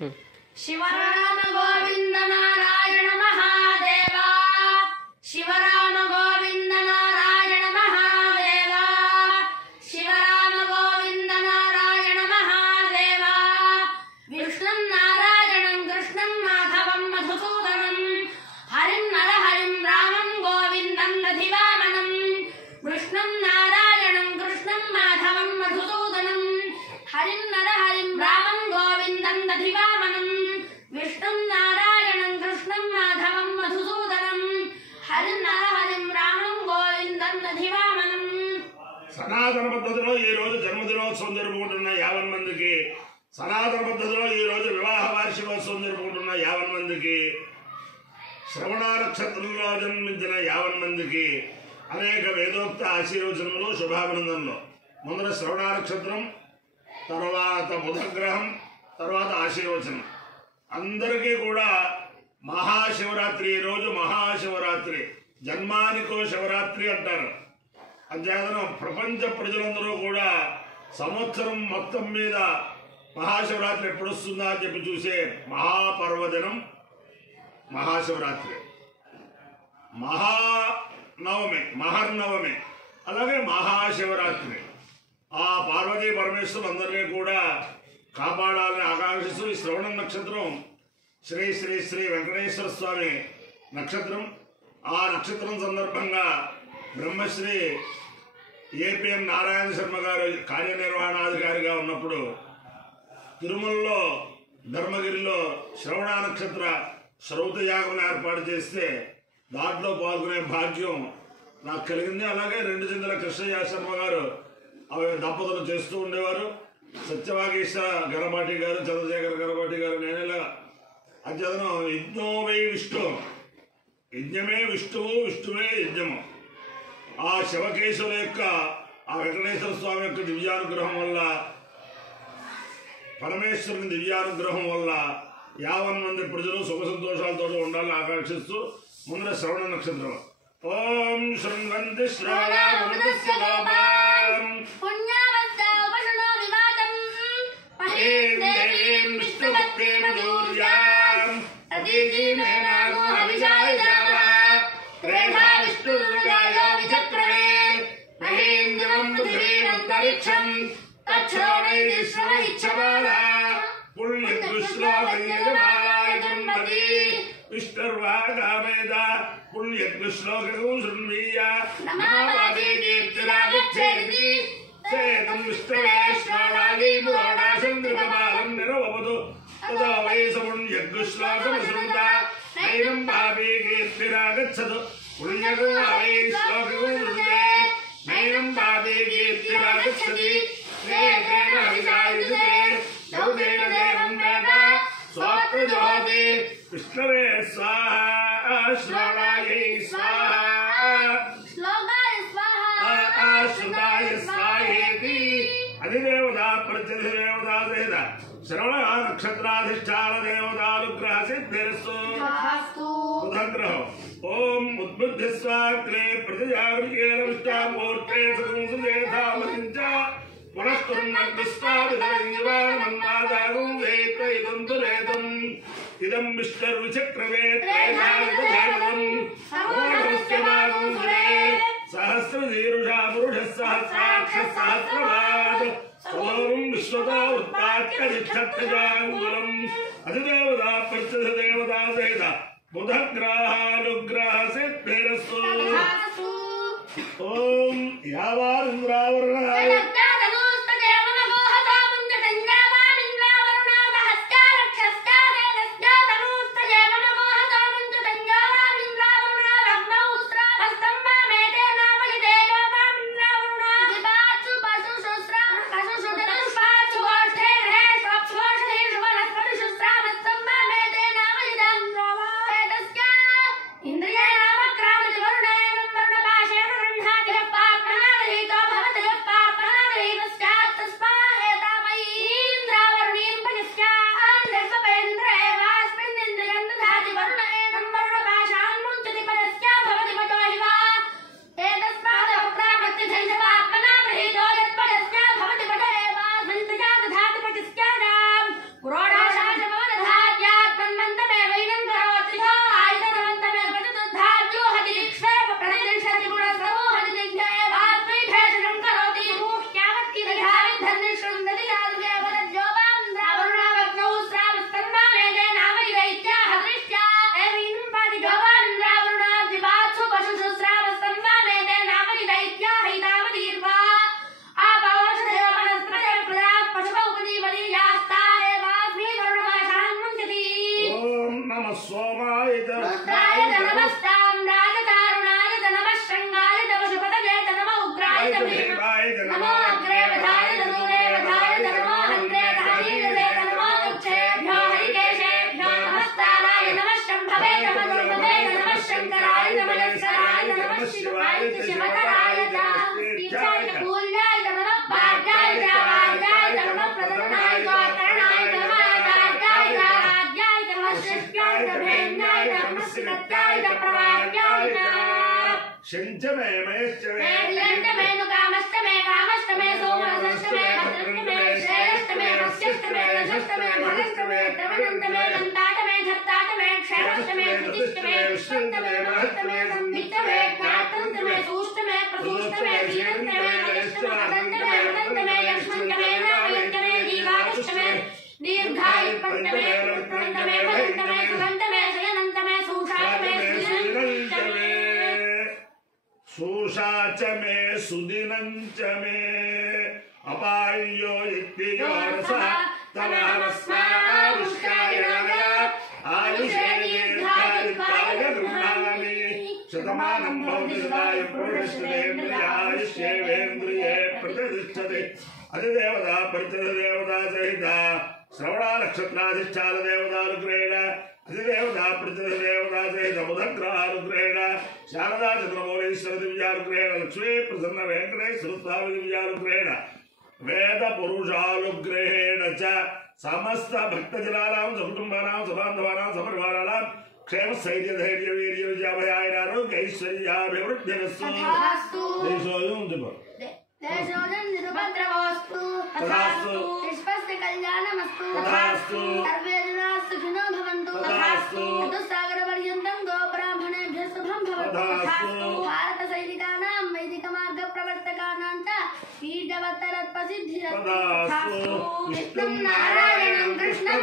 शिवराम गोविंद नारायण महादेवा शिवराम गोविंद नारायण महादेवा शिवराम गोविंद नारायण महादेवा विष्णुं नारायणं कृष्णं माधवं मधुसूदनं हरिं नरहरिं रामं गोविन्दं दधिवामनं विष्णुं नारायणं कृष्णं माधवं मधुसूदनं हरिं नरहरिं रामं गोविन्दं दधिवामनं विष्णुं नारायणं कृष्णं माधवं मधुसूदनं हरिं नरहरिं रामं गोविन्दं दधिवामनं సనాతన పద్ధతిలో ఈ రోజు జన్మదినోత్సవం జరుపుకుంటున్న 50 మందికి, సనాతన పద్ధతిలో ఈ రోజు వివాహ వార్షికోత్సవం జరుపుకుంటున్న 50 మందికి, శ్రవణ నక్షత్రంలో జన్మించిన 50 మందికి అనేక వేదోక్త ఆశీర్వచనములు, శుభాభినందనలు. ముందర శ్రవణ నక్షత్రం, తర్వాత బుధగ్రహం, తర్వాత ఆశీర్వచనం. అందరికీ కూడా మహాశివరాత్రి, ఈ రోజు మహాశివరాత్రి, జన్మానికో శివరాత్రి అంటారు. అంతేకాదు ప్రపంచ ప్రజలందరూ కూడా సంవత్సరం మొత్తం మీద మహాశివరాత్రి ఎప్పుడు వస్తుందా అని చెప్పి చూసే మహాపర్వదినం మహాశివరాత్రి. మహర్నవమి అలాగే మహాశివరాత్రి. ఆ పార్వతీ పరమేశ్వరులు అందరినీ కూడా కాపాడాలని ఆకాంక్షిస్తూ ఈ శ్రవణ నక్షత్రం శ్రీ శ్రీ శ్రీ వెంకటేశ్వర స్వామి నక్షత్రం. ఆ నక్షత్రం సందర్భంగా బ్రహ్మశ్రీ ఏపీఎం నారాయణ శర్మ గారు కార్యనిర్వహణాధికారిగా ఉన్నప్పుడు తిరుమలలో ధర్మగిరిలో శ్రవణ నక్షత్ర శ్రౌతయాగం ఏర్పాటు చేస్తే దాంట్లో పాల్గొనే భాగ్యం నాకు కలిగింది. అలాగే 2 చింతల కృష్ణయ్య శర్మ గారు అవి దంపతులు చేస్తూ ఉండేవారు. సత్యవాగీశ గణపాటి గారు, చంద్రశేఖర్ గణపాటి గారు, నేనేలా అధ్యయనం యజ్ఞో వై విష్ణు, యజ్ఞమే విష్ణువు, విష్ణువే యజ్ఞము. ఆ శివకేశవుల యొక్క ఆ వెంకటేశ్వర స్వామి యొక్క దివ్యానుగ్రహం వల్ల, పరమేశ్వరుని దివ్యానుగ్రహం వల్ల 50 మంది ప్రజలు సుఖ సంతోషాలతో ఉండాలని ఆకాంక్షిస్తూ ముందర శ్రవణ నక్షత్రం. ఓం శృణ్వంతి శ్రవణామృతస్యలోపాం పుణ్యావస్థా ఉపశునో వివాదం పహేం దేవీం విష్ణుభక్తేన దూర్యాం అతిథిమేనాగో హవిషాయ జావా త్రేధా విష్ణుర్యాయో విచక్రమే మహేంద్రం పృథివీమంతరిక్షం తచ్చోణైశ్రవ ఇచ్చమాలా పుణ్యశ్లోకయజమాలాయ జన్మతి విష్ణుర్వాగామేద పుణ్యశ్లోకం శృణ్వీయ నమావాదే కీర్తిరాగచ్చేది చేతం విష్ణవే శ్రవణాది పురోడాశం కృతమాలం నిరవవదు తదో వై సపుణ్యశ్లోకం శృణుత నైనం పాపీ కీర్తిరాగచ్చదు పుణ్యకో వై శ్లోకం శృణుతే నైనం పాపీ కీర్తిరాగచ్చతి శ్రేతేన హవిషాయుజతే దౌదేన దేవం వేద స్వాత్మజోతి విష్ణవే స్వాహా శ్రవణాయై స్వాహా శ్లోకాయ స్వాహా ఆశ్రుతాయ స్వాహేతి. అధిదేవతా ప్రత్యధిదేవతా దేవత శ్రవణ నక్షత్రాధిష్టాన దేవతానుగ్రహ సిద్ధిరస్తు. బుధగ్రహం ఓం ఉద్బుద్ధి స్వాగ్రే ప్రతిజాగృకేణ విష్టామూర్తే సకంసులేధామరించ పునఃకుర్మద్విస్వామిధరంజవానమన్మాదాగం వేత్రైదం తులేతం ఇదం విష్ణుర్విచక్రమే త్రైధావిధం ఓఢముష్యమాగం సురే సహస్రశీరుషా పురుషः సహస్రాక్షः సహస్రపాద్ ఓం విశ్వతో ఉత్పాత్యధిష్ఠత్యజాంగులం. అధిదేవతా ప్రత్యధిదేవతా సహిత బుధగ్రహానుగ్రహ సిద్ధిరస్తు. ఓం యావారింద్రావరణాయ सोमाय रुद्राय नमस्ताम्राय तारुणाय नमः शृंगाय वशपतये नमः उग्राय भीमाय नमो अग्रे वधाय नमोरे वधाय नमो हन्त्रे धारीरे नमो उच्चेभ्यो हरिकेशेभ्यो नमस्ताराय नमः शम्भवे नमः दुर्भवे नमः शंकराय नमः शराय नमः शिवाय शिवतराय तीर्थाय पूर्णाय नमः भाग्याय भाग्याय नमः प्रदन्नाय गोकर्णाय नमः भाग्याय भाग्याय नमः शिष्याय भेन्नाय नमः सिद्धाय प्रवाह्याय शंचमे महेश्चमे प्रियंतमे नुकामस्तमे कामस्तमे सोमरसस्तमे भद्रस्तमे श्रेयस्तमे वस्यस्तमे रजस्तमे भगस्तमे त्रवणन्तमे दन्तातमे धत्तातमे क्षयस्तमे धृतिस्तमे विश्वन्तमे महस्तमे संवित्तमे ज्ञातन्तमे सूष्टमे प्रसूष्टमे धीरन्तमे वरिष्ठमे अदन्तमे वदन्तमे यक्ष्मन्तमे नामयन्तमे दीवादष्टमे दीर्घायुपन्तमे पुत्रन्तमे भदन्तमे सुगन्तमे शयनन्तमे सूषातमे सुदिनन्तमे सुषाच मे सुदिनञ्च मे अपायो इत्योरसः तमहस्मायुष्याय नमः आयुषे दीर्घायुत्वाय गृह्णामि शतमानं भवति सदाय पुरुषेन्द्रियायुष्येवेन्द्रिये प्रतिष्ठते अधिदेवता परिचितदेवता सहिता श्रवणा नक्षत्राधिष्ठान देवतानुग्रहेण अधिदेवता प्रतिदेवता सहित बुधग्रहानुग्रहेण शारदा चंद्रमौलीश्वर दिव्यानुग्रहेण लक्ष्मी प्रसन्न वेंकटेश्वर स्वामी दिव्यानुग्रहेण वेद पुरुषानुग्रहेण च समस्त भक्तजनानां सकुटुम्बानां सबान्धवानां सपरिवाराणां क्षेम स्थैर्य धैर्य वीर्य विजयाभयाय आरोग्यैश्वर्याभिवृद्धिरस्तु देशोऽयं देशोऽयं निरुपद्रवोऽस्तु तथास्तु विश्वस्य कल्याणमस्तु तथास्तु सर्वे जनाः सुखिनो भवन्तु तथास्तु चतुस्सागरपर्यन्तं गोब्राह्मणेभ्यः शुभं भवतु तथास्तु भारतसैनिकानां वैदिकमार्गप्रवर्तकानां च वीर्यवत्तरत्वसिद्धिरस्तु तथास्तु विष्णुं नारायणं कृष्णं